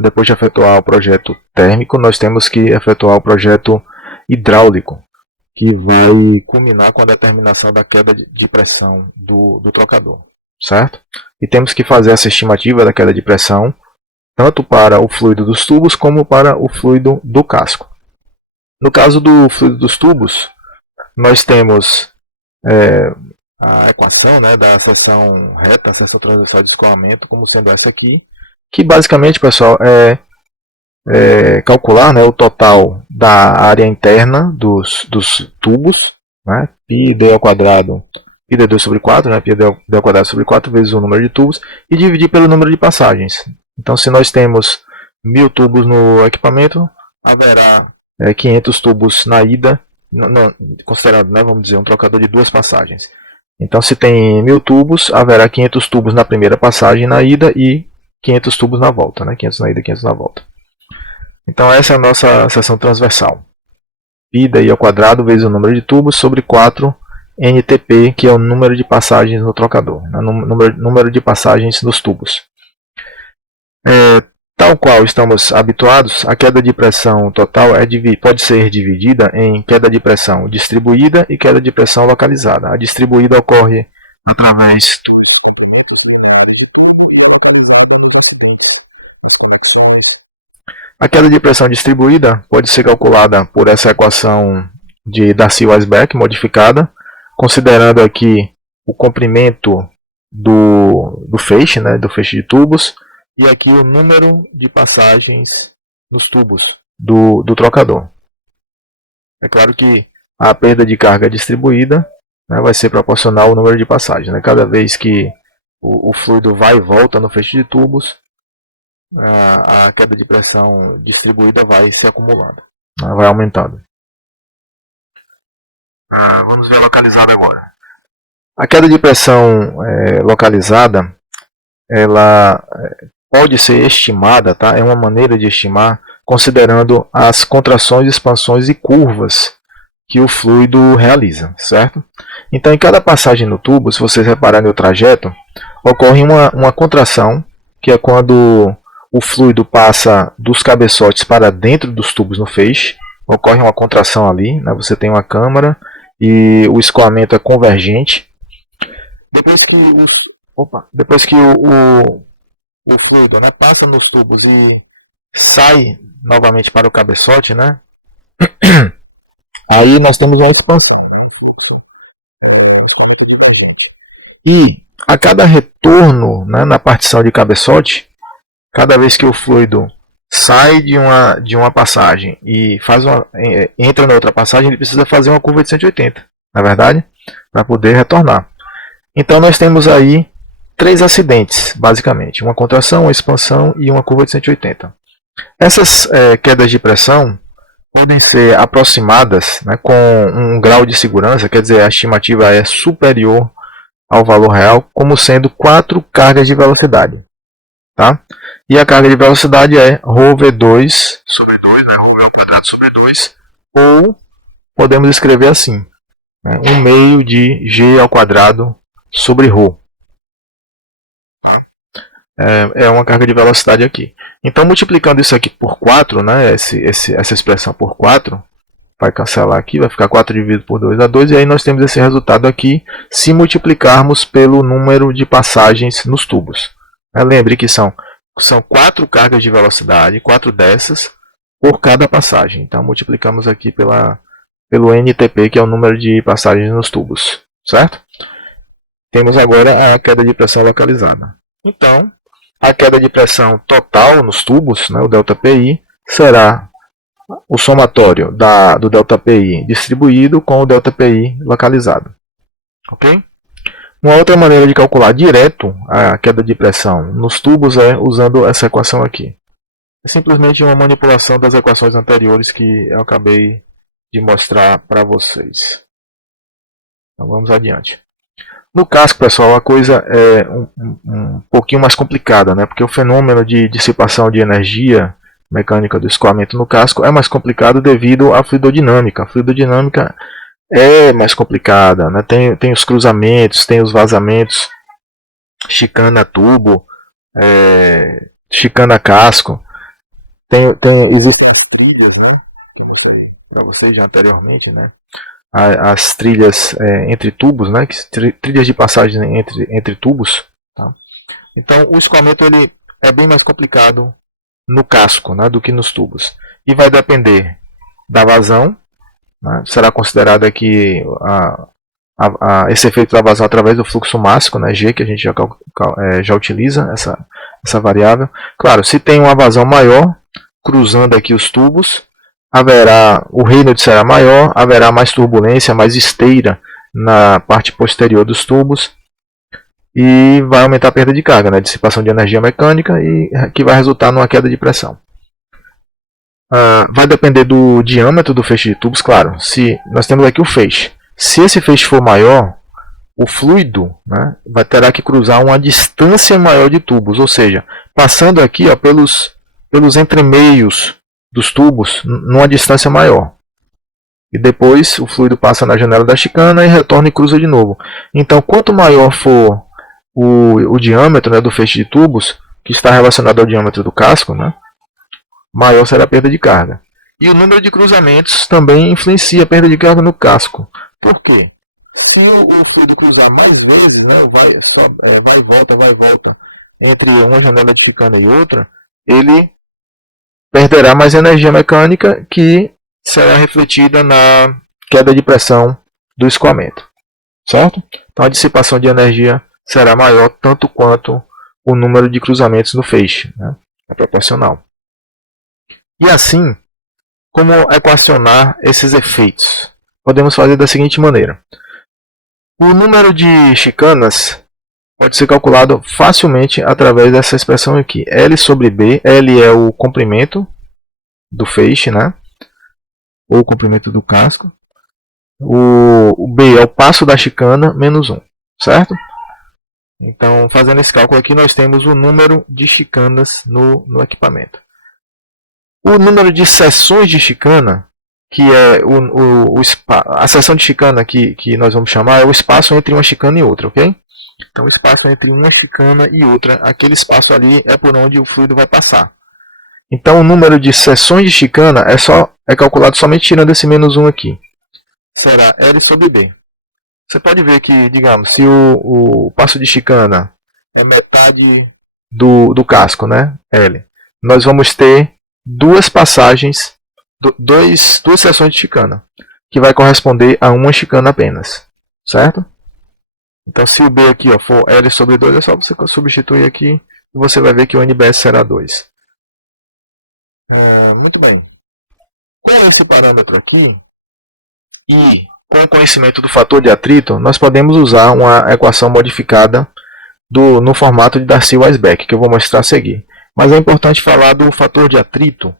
Depois de efetuar o projeto térmico, nós temos que efetuar o projeto hidráulico, que vai culminar com a determinação da queda de pressão do trocador, certo? E temos que fazer essa estimativa da queda de pressão, tanto para o fluido dos tubos como para o fluido do casco. No caso do fluido dos tubos, nós temos a equação, né, da seção reta, a seção transversal de escoamento, como sendo essa aqui, que basicamente, pessoal, é calcular, né, o total da área interna dos tubos, né, πd ao quadrado, πd2 sobre 4, né, πd ao quadrado sobre 4 vezes o número de tubos, e dividir pelo número de passagens. Então, se nós temos 1000 tubos no equipamento, haverá 500 tubos na ida, considerando, né, vamos dizer, um trocador de 2 passagens. Então, se tem 1000 tubos, haverá 500 tubos na primeira passagem na ida e 500 tubos na volta, né? 500 na ida e 500 na volta. Então essa é a nossa seção transversal. Π ao quadrado vezes o número de tubos sobre 4 NTP, que é o número de passagens no trocador, né? Número de passagens nos tubos. Tal qual estamos habituados, a queda de pressão total pode ser dividida em queda de pressão distribuída e queda de pressão localizada. A distribuída ocorre através A queda de pressão distribuída pode ser calculada por essa equação de Darcy-Weisbach modificada, considerando aqui o comprimento do feixe, né, do feixe de tubos, e aqui o número de passagens nos tubos do trocador. É claro que a perda de carga distribuída, né, vai ser proporcional ao número de passagens. Né? Cada vez que o fluido vai e volta no feixe de tubos, a queda de pressão distribuída vai se acumulando, né, vai aumentando. Vamos ver a localizada agora. A queda de pressão localizada, ela pode ser estimada, tá? É uma maneira de estimar considerando as contrações, expansões e curvas que o fluido realiza, certo? Então, em cada passagem no tubo, se vocês repararem no trajeto, ocorre uma contração, que é quando o fluido passa dos cabeçotes para dentro dos tubos no feixe, ocorre uma contração ali, né? Você tem uma câmara e o escoamento é convergente. Depois que o fluido, né, passa nos tubos e sai novamente para o cabeçote, né? Aí nós temos uma expansão. E a cada retorno, né, na partição de cabeçote, cada vez que o fluido sai de uma passagem e entra na outra passagem, ele precisa fazer uma curva de 180, na verdade, para poder retornar. Então nós temos aí três acidentes, basicamente, uma contração, uma expansão e uma curva de 180. Essas quedas de pressão podem ser aproximadas, né, com um grau de segurança, quer dizer, a estimativa é superior ao valor real, como sendo 4 cargas de velocidade. Tá? E a carga de velocidade é ρv2 sobre 2, né, ρv ao quadrado sobre 2, ou podemos escrever assim, né, 1 meio de g ao quadrado sobre ρ. É uma carga de velocidade aqui. Então, multiplicando isso aqui por 4, né, essa expressão por 4, vai cancelar aqui, vai ficar 4 dividido por 2 dá 2, e aí nós temos esse resultado aqui, se multiplicarmos pelo número de passagens nos tubos. Lembre que são 4 cargas de velocidade, 4 dessas, por cada passagem. Então, multiplicamos aqui pelo NTP, que é o número de passagens nos tubos. Certo? Temos agora a queda de pressão localizada. Então, a queda de pressão total nos tubos, né, o ΔPI, será o somatório do ΔPI distribuído com o ΔPI localizado. Ok? Uma outra maneira de calcular direto a queda de pressão nos tubos é usando essa equação aqui. É simplesmente uma manipulação das equações anteriores que eu acabei de mostrar para vocês. Então vamos adiante. No casco, pessoal, a coisa é um pouquinho mais complicada, né? Porque o fenômeno de dissipação de energia mecânica do escoamento no casco é mais complicado devido à fluidodinâmica. A fluidodinâmica é mais complicada, né? Tem os cruzamentos, tem os vazamentos, chicana tubo, chicana casco, existem as trilhas, né? Para vocês já anteriormente, né? As trilhas entre tubos, né? Trilhas de passagem entre tubos. Tá? Então o escoamento ele é bem mais complicado no casco, né, do que nos tubos. E vai depender da vazão, né? Será considerado aqui esse efeito da vazão através do fluxo mássico, né, G, que a gente já utiliza essa variável. Claro, se tem uma vazão maior, cruzando aqui os tubos, o Reynolds será maior, haverá mais turbulência, mais esteira na parte posterior dos tubos e vai aumentar a perda de carga, né? Dissipação de energia mecânica e que vai resultar numa queda de pressão. Vai depender do diâmetro do feixe de tubos, claro. Se nós temos aqui o feixe, se esse feixe for maior, o fluido, né, terá que cruzar uma distância maior de tubos, ou seja, passando aqui pelos entremeios dos tubos numa distância maior. E depois o fluido passa na janela da chicana e retorna e cruza de novo. Então, quanto maior for o diâmetro, né, do feixe de tubos, que está relacionado ao diâmetro do casco, né, maior será a perda de carga. E o número de cruzamentos também influencia a perda de carga no casco. Por quê? Se o fluido cruzar mais vezes, né, vai e volta entre uma janela de chicana e outra, ele perderá mais energia mecânica que será refletida na queda de pressão do escoamento. Certo? Então a dissipação de energia será maior tanto quanto o número de cruzamentos no feixe. Né? É proporcional. E assim, como equacionar esses efeitos? Podemos fazer da seguinte maneira. O número de chicanas pode ser calculado facilmente através dessa expressão aqui. L sobre B. L é o comprimento do feixe, né? Ou o comprimento do casco. O B é o passo da chicana menos 1. Certo? Então, fazendo esse cálculo aqui, nós temos o número de chicanas no equipamento. O número de seções de chicana, que é a seção de chicana que nós vamos chamar, é o espaço entre uma chicana e outra, ok? Então, o espaço entre uma chicana e outra, aquele espaço ali é por onde o fluido vai passar. Então, o número de seções de chicana é calculado somente tirando esse menos 1 aqui. Será L sobre B. Você pode ver que, digamos, se o passo de chicana é metade do casco, né? L. Nós vamos ter duas passagens, duas seções de chicana, que vai corresponder a uma chicana apenas, certo? Então se o B aqui ó, for L sobre 2, é só você substituir aqui e você vai ver que o NBS será 2. Muito bem. Com esse parâmetro aqui e com o conhecimento do fator de atrito, nós podemos usar uma equação modificada no formato de Darcy-Weisbach, que eu vou mostrar a seguir. Mas é importante falar do fator de atrito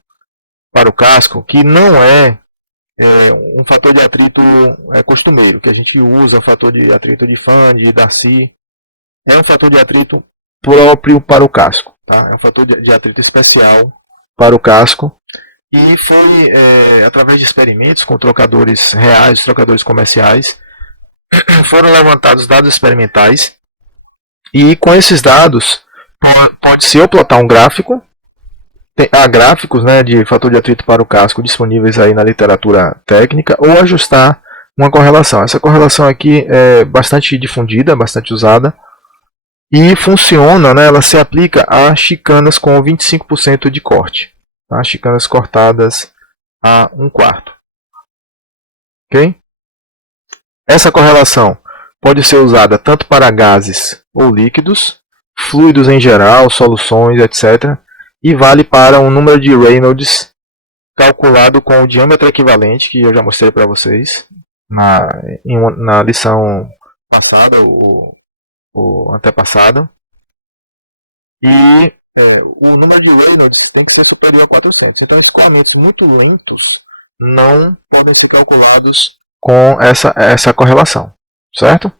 para o casco, que não é um fator de atrito costumeiro, que a gente usa o fator de atrito de Fan, de Darcy. É um fator de atrito próprio para o casco. Tá? É um fator de atrito especial para o casco. E foi através de experimentos com trocadores reais, trocadores comerciais, foram levantados dados experimentais. E com esses dados, pode-se ou plotar um gráfico. Há gráficos, né, de fator de atrito para o casco disponíveis aí na literatura técnica, ou ajustar uma correlação. Essa correlação aqui é bastante difundida, bastante usada, e funciona, né, ela se aplica a chicanas com 25% de corte, tá? Chicanas cortadas a 1/4. Ok? Essa correlação pode ser usada tanto para gases ou líquidos, fluidos em geral, soluções, etc., e vale para um número de Reynolds calculado com o diâmetro equivalente, que eu já mostrei para vocês na lição passada ou antepassada. E o número de Reynolds tem que ser superior a 400. Então, escoamentos muito lentos não devem ser calculados com essa correlação, certo?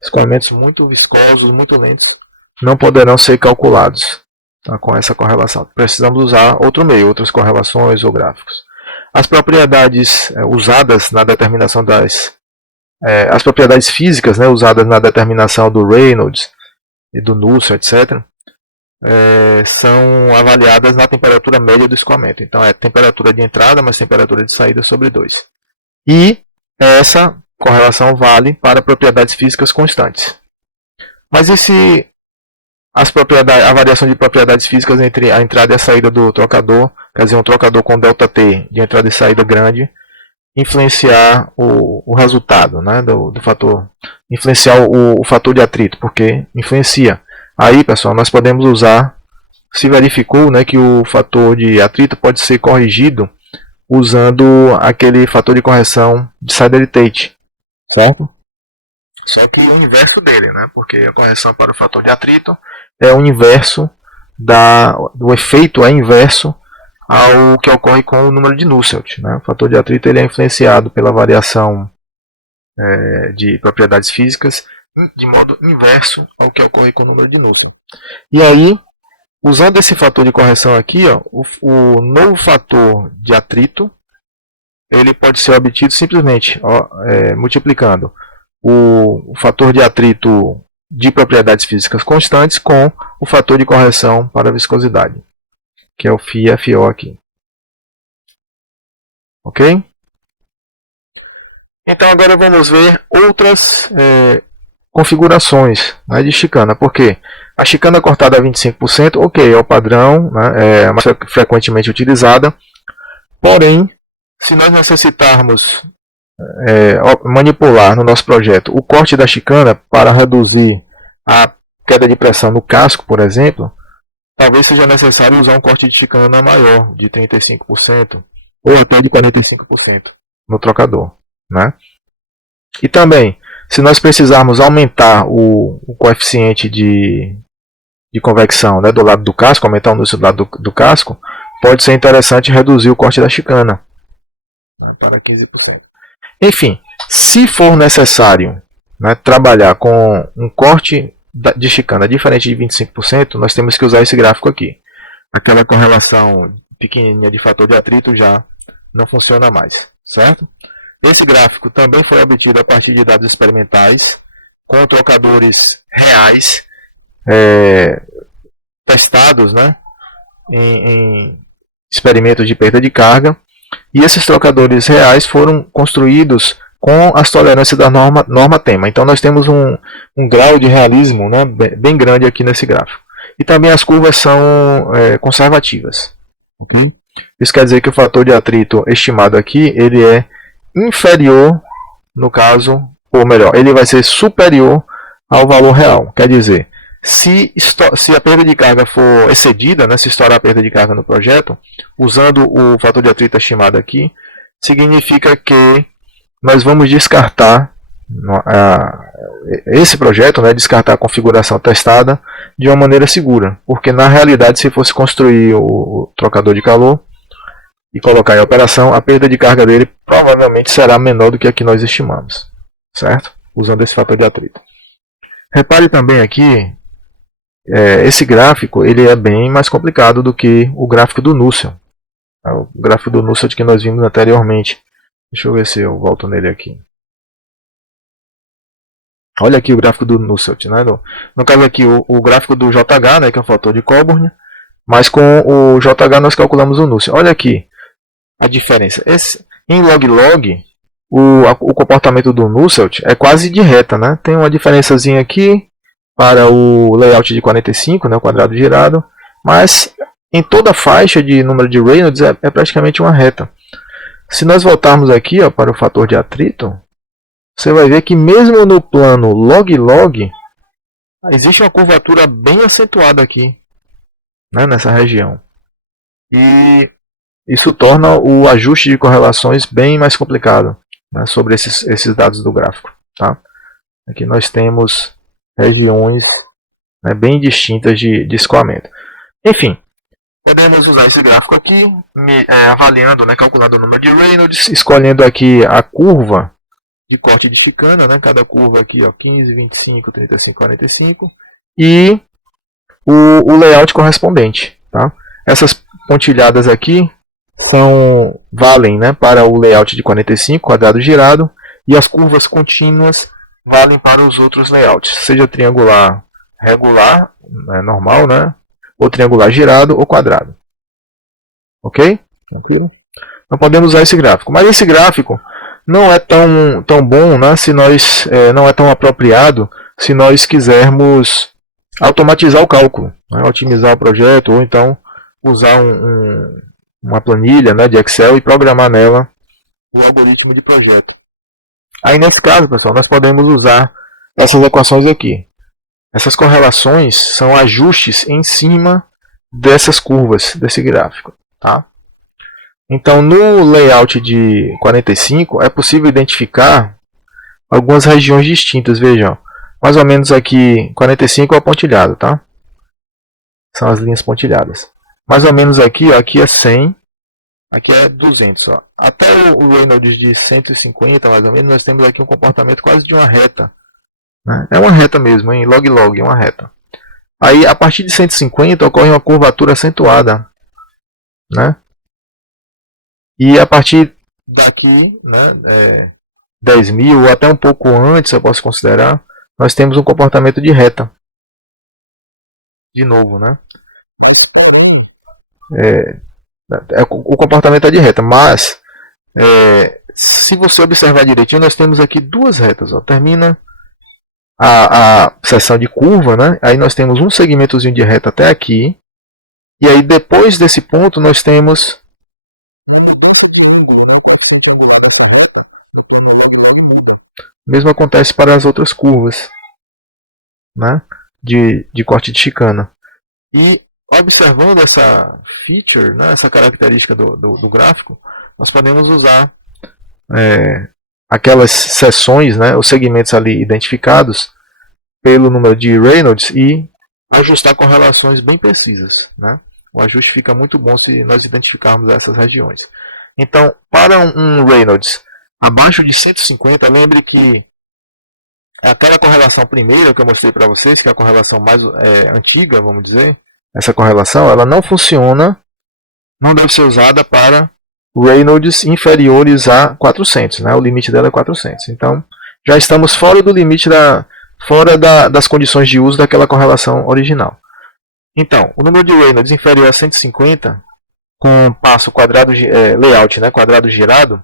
Escoamentos muito viscosos, muito lentos, não poderão ser calculados. Tá, com essa correlação. Precisamos usar outro meio, outras correlações ou gráficos. As propriedades usadas na determinação as propriedades físicas, né, usadas na determinação do Reynolds e do Nusselt, etc., são avaliadas na temperatura média do escoamento. Então é temperatura de entrada mais temperatura de saída sobre 2. E essa correlação vale para propriedades físicas constantes. Mas e se a variação de propriedades físicas entre a entrada e a saída do trocador, quer dizer, um trocador com ΔT de entrada e saída grande, influenciar o resultado, né, do fator, influenciar o fator de atrito, porque influencia. Aí, pessoal, nós podemos usar, se verificou, né, que o fator de atrito pode ser corrigido usando aquele fator de correção de Sider-Tate, certo? Só que o inverso dele, né, porque a correção para o fator de atrito é o inverso do efeito é inverso ao que ocorre com o número de Nusselt, né? O fator de atrito ele é influenciado pela variação de propriedades físicas de modo inverso ao que ocorre com o número de Nusselt. E aí, usando esse fator de correção aqui, ó, o novo fator de atrito ele pode ser obtido simplesmente multiplicando o fator de atrito de propriedades físicas constantes com o fator de correção para a viscosidade, que é o φFO aqui. Ok? Então agora vamos ver outras configurações, né, de chicana. Porque a chicana cortada a 25%, ok, é o padrão, né, é a mais frequentemente utilizada. Porém, se nós necessitarmos manipular no nosso projeto o corte da chicana para reduzir a queda de pressão no casco, por exemplo, talvez seja necessário usar um corte de chicana maior, de 35% ou até de 45% no trocador, né? E também, se nós precisarmos aumentar o coeficiente de convecção, né, do lado do casco, aumentar o núcleo do lado do casco, pode ser interessante reduzir o corte da chicana, né, para 15%. Enfim, se for necessário, né, trabalhar com um corte de chicana diferente de 25%, nós temos que usar esse gráfico aqui. Aquela correlação pequenininha de fator de atrito já não funciona mais, certo? Esse gráfico também foi obtido a partir de dados experimentais com trocadores reais testados, né, em experimentos de perda de carga. E esses trocadores reais foram construídos com as tolerâncias da norma tema. Então nós temos um grau de realismo, né, bem grande aqui nesse gráfico. E também as curvas são conservativas. Okay? Isso quer dizer que o fator de atrito estimado aqui, ele é inferior, no caso, ou melhor, ele vai ser superior ao valor real. Quer dizer, se a perda de carga for excedida, né, se estourar a perda de carga no projeto, usando o fator de atrito estimado aqui, significa que nós vamos descartar esse projeto, né, descartar a configuração testada de uma maneira segura, porque na realidade, se fosse construir o trocador de calor e colocar em operação, a perda de carga dele provavelmente será menor do que a que nós estimamos, certo? Usando esse fator de atrito. Repare também aqui, esse gráfico ele é bem mais complicado do que o gráfico do Nusselt. O gráfico do Nusselt que nós vimos anteriormente. Deixa eu ver se eu volto nele aqui. Olha aqui o gráfico do Nusselt, né? No caso aqui o gráfico do JH, né, que é o fator de Coburn, mas com o JH nós calculamos o Nusselt. Olha aqui a diferença. Em log-log, o comportamento do Nusselt é quase de reta, né? Tem uma diferençazinha aqui para o layout de 45, né, o quadrado girado, mas em toda a faixa de número de Reynolds é praticamente uma reta. Se nós voltarmos aqui, ó, para o fator de atrito, você vai ver que mesmo no plano log-log, existe uma curvatura bem acentuada aqui, né, nessa região. E isso torna o ajuste de correlações bem mais complicado, né, sobre esses dados do gráfico. Tá? Aqui nós temos regiões, né, bem distintas de escoamento. Enfim, podemos usar esse gráfico aqui, avaliando, né, calculando o número de Reynolds, escolhendo aqui a curva de corte de chicana, né, cada curva aqui, ó, 15, 25, 35, 45, e o layout correspondente. Tá? Essas pontilhadas aqui valem, né, para o layout de 45, quadrado girado, e as curvas contínuas valem para os outros layouts, seja triangular regular, né, normal, né, ou triangular girado ou quadrado. Ok? Tranquilo? Então podemos usar esse gráfico. Mas esse gráfico não é tão bom, né, se nós, não é tão apropriado se nós quisermos automatizar o cálculo, né, otimizar o projeto, ou então usar uma planilha, né, de Excel e programar nela o algoritmo de projeto. Aí nesse caso, pessoal, nós podemos usar essas equações aqui. Essas correlações são ajustes em cima dessas curvas, desse gráfico. Tá? Então, no layout de 45, é possível identificar algumas regiões distintas. Vejam, mais ou menos aqui, 45 é o pontilhado, tá? São as linhas pontilhadas. Mais ou menos aqui, ó, aqui é 100, aqui é 200. Ó. Até o Reynolds de 150, mais ou menos, nós temos aqui um comportamento quase de uma reta. Né? É uma reta mesmo, em log-log, é uma reta. Aí, a partir de 150, ocorre uma curvatura acentuada. Né? E a partir daqui, né, 10.000 ou até um pouco antes, eu posso considerar, nós temos um comportamento de reta. De novo, né? O comportamento é de reta, mas se você observar direitinho, nós temos aqui duas retas. Ó. Termina a seção de curva, né? Aí nós temos um segmentozinho de reta até aqui. E aí depois desse ponto nós temos uma mudança de ângulo, né? O coeficiente angular dessa reta, no log muda. O mesmo acontece para as outras curvas, né? de corte de chicana. E observando essa feature, né? Essa característica do gráfico, nós podemos usar aquelas seções, né? Os segmentos ali identificados pelo número de Reynolds e ajustar correlações bem precisas, né? O ajuste fica muito bom se nós identificarmos essas regiões. Então, para um Reynolds abaixo de 150, lembre que aquela correlação primeira que eu mostrei para vocês, que é a correlação mais antiga, vamos dizer, essa correlação ela não funciona, não deve ser usada para Reynolds inferiores a 400, né? O limite dela é 400. Então, já estamos fora do limite das condições de uso daquela correlação original. Então, o número de Reynolds inferior a 150, com passo quadrado, layout, né, quadrado girado,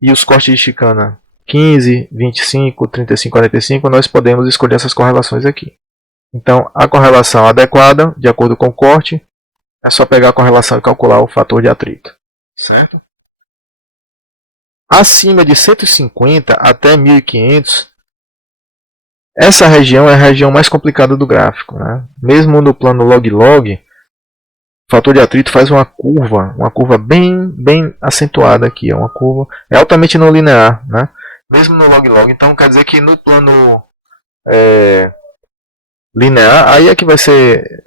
e os cortes de chicana 15, 25, 35, 45, nós podemos escolher essas correlações aqui. Então, a correlação adequada, de acordo com o corte, é só pegar a correlação e calcular o fator de atrito. Certo? Acima de 150 até 1500, essa região é a região mais complicada do gráfico. Né? Mesmo no plano log-log, o fator de atrito faz uma curva bem acentuada aqui. Uma curva é altamente não linear. Né? Mesmo no log-log. Então quer dizer que no plano linear, aí é que vai ser...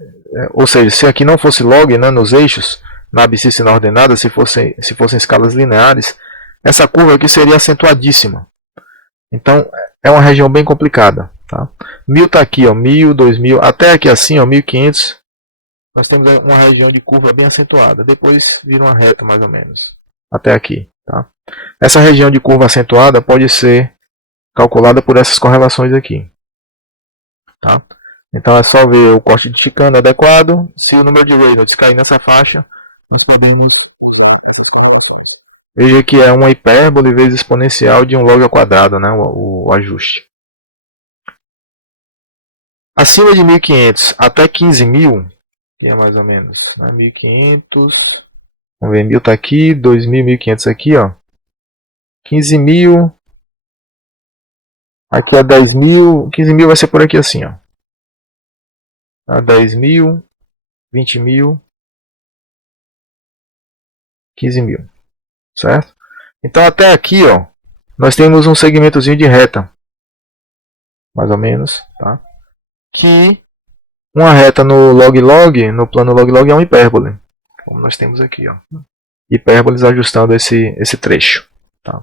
ou seja, se aqui não fosse log, né, nos eixos, na abscissa na ordenada, se fossem escalas lineares, essa curva aqui seria acentuadíssima. Então é uma região bem complicada. Tá? 1000 está aqui, ó, 1000, 2000, até aqui assim, ó, 1500. Nós temos uma região de curva bem acentuada. Depois vira uma reta mais ou menos. Até aqui. Tá? Essa região de curva acentuada pode ser calculada por essas correlações aqui. Tá? Então é só ver o corte de chicana adequado. Se o número de Reynolds cair nessa faixa, veja que é uma hipérbole vezes exponencial de um log ao quadrado, né, o ajuste. Acima de 1500 até 15000, que é mais ou menos, né, 1500, vamos ver, 1000 está aqui, 2000, 1500 aqui, ó. 15000, aqui é 10.000, 15.000 vai ser por aqui assim, ó. 10.000, 20.000, 15.000, certo? Então até aqui, ó, nós temos um segmentozinho de reta, mais ou menos, tá? Que uma reta no log-log, no plano log-log é uma hipérbole, como nós temos aqui, ó. Hipérboles ajustando esse trecho, tá?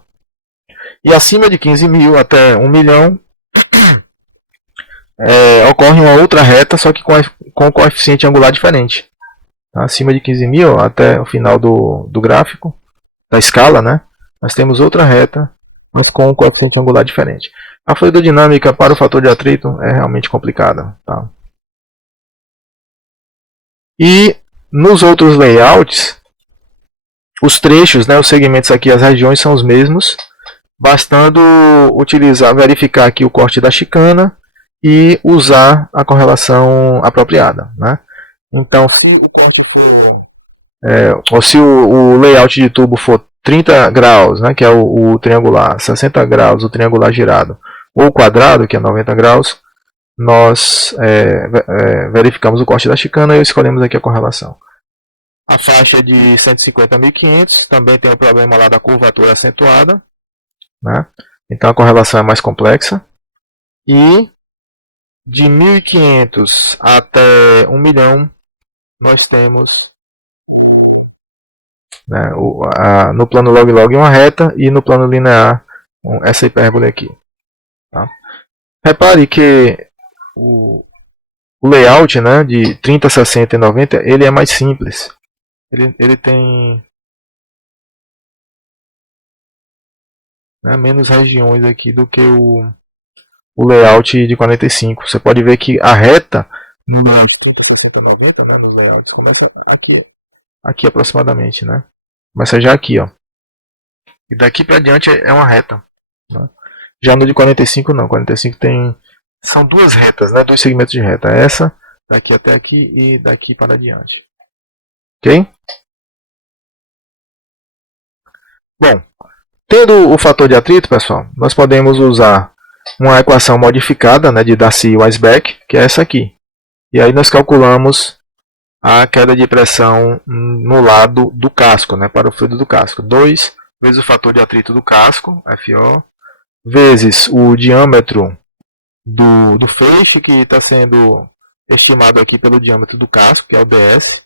E acima de 15.000 até 1 milhão, ocorre uma outra reta, só que com coeficiente angular diferente. Tá? Acima de 15.000 até o final do gráfico, da escala, né? Nós temos outra reta, mas com um coeficiente angular diferente. A fluidodinâmica para o fator de atrito é realmente complicada. Tá? E nos outros layouts, os trechos, né, os segmentos aqui, as regiões são os mesmos, bastando verificar aqui o corte da chicana e usar a correlação apropriada. Né? Então, se o layout de tubo for 30 graus, né, que é o triangular, 60 graus, o triangular girado, ou quadrado, que é 90 graus, nós verificamos o corte da chicana e escolhemos aqui a correlação. A faixa de 150 a 1500 também tem o problema lá da curvatura acentuada. Né? Então a correlação é mais complexa. E de 1500 até 1 milhão, nós temos, né, no plano log-log uma reta e no plano linear essa hipérbole aqui. Tá? Repare que o layout, né, de 30, 60 e 90 ele é mais simples. Ele tem, né, menos regiões aqui do que o layout de 45. Você pode ver que a reta no layout 30, 60, 90, né, nos layouts começa aqui aproximadamente, né? Começa já aqui, ó. E daqui para diante é uma reta. Né? Já no de 45 não. 45 são duas retas, né? Dois segmentos de reta. Essa daqui até aqui e daqui para diante. Ok? Bom, tendo o fator de atrito, pessoal, nós podemos usar uma equação modificada, né, de Darcy-Weisbach, que é essa aqui. E aí nós calculamos a queda de pressão no lado do casco, né, para o fluido do casco. 2 vezes o fator de atrito do casco, FO, vezes o diâmetro do feixe, que está sendo estimado aqui pelo diâmetro do casco, que é o DS.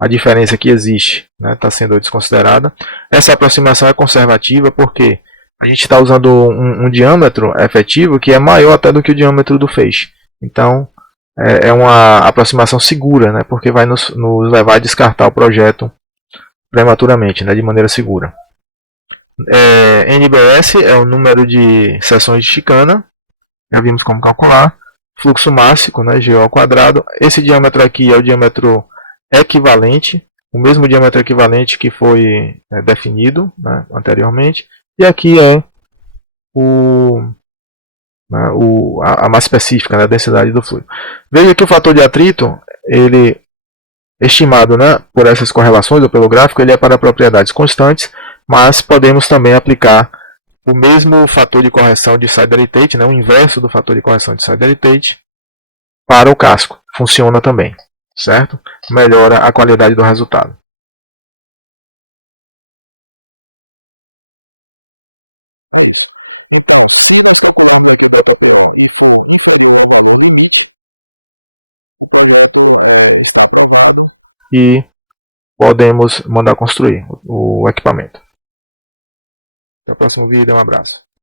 A diferença que existe está sendo desconsiderada. Essa aproximação é conservativa porque a gente está usando um diâmetro efetivo que é maior até do que o diâmetro do feixe. Então, é uma aproximação segura, né, porque vai nos levar a descartar o projeto prematuramente, né, de maneira segura. NBS é o número de seções de chicana. Já vimos como calcular. Fluxo mássico, né, G ao quadrado. Esse diâmetro aqui é o diâmetro equivalente, o mesmo diâmetro equivalente que foi definido, né, anteriormente. E aqui é a massa específica, né, a densidade do fluido. Veja que o fator de atrito ele estimado, né, por essas correlações ou pelo gráfico, ele é para propriedades constantes, mas podemos também aplicar o mesmo fator de correção de Sider-Tate, né, o inverso do fator de correção de Sider-Tate, para o casco. Funciona também, certo? Melhora a qualidade do resultado. E podemos mandar construir o equipamento. Até o próximo vídeo, um abraço.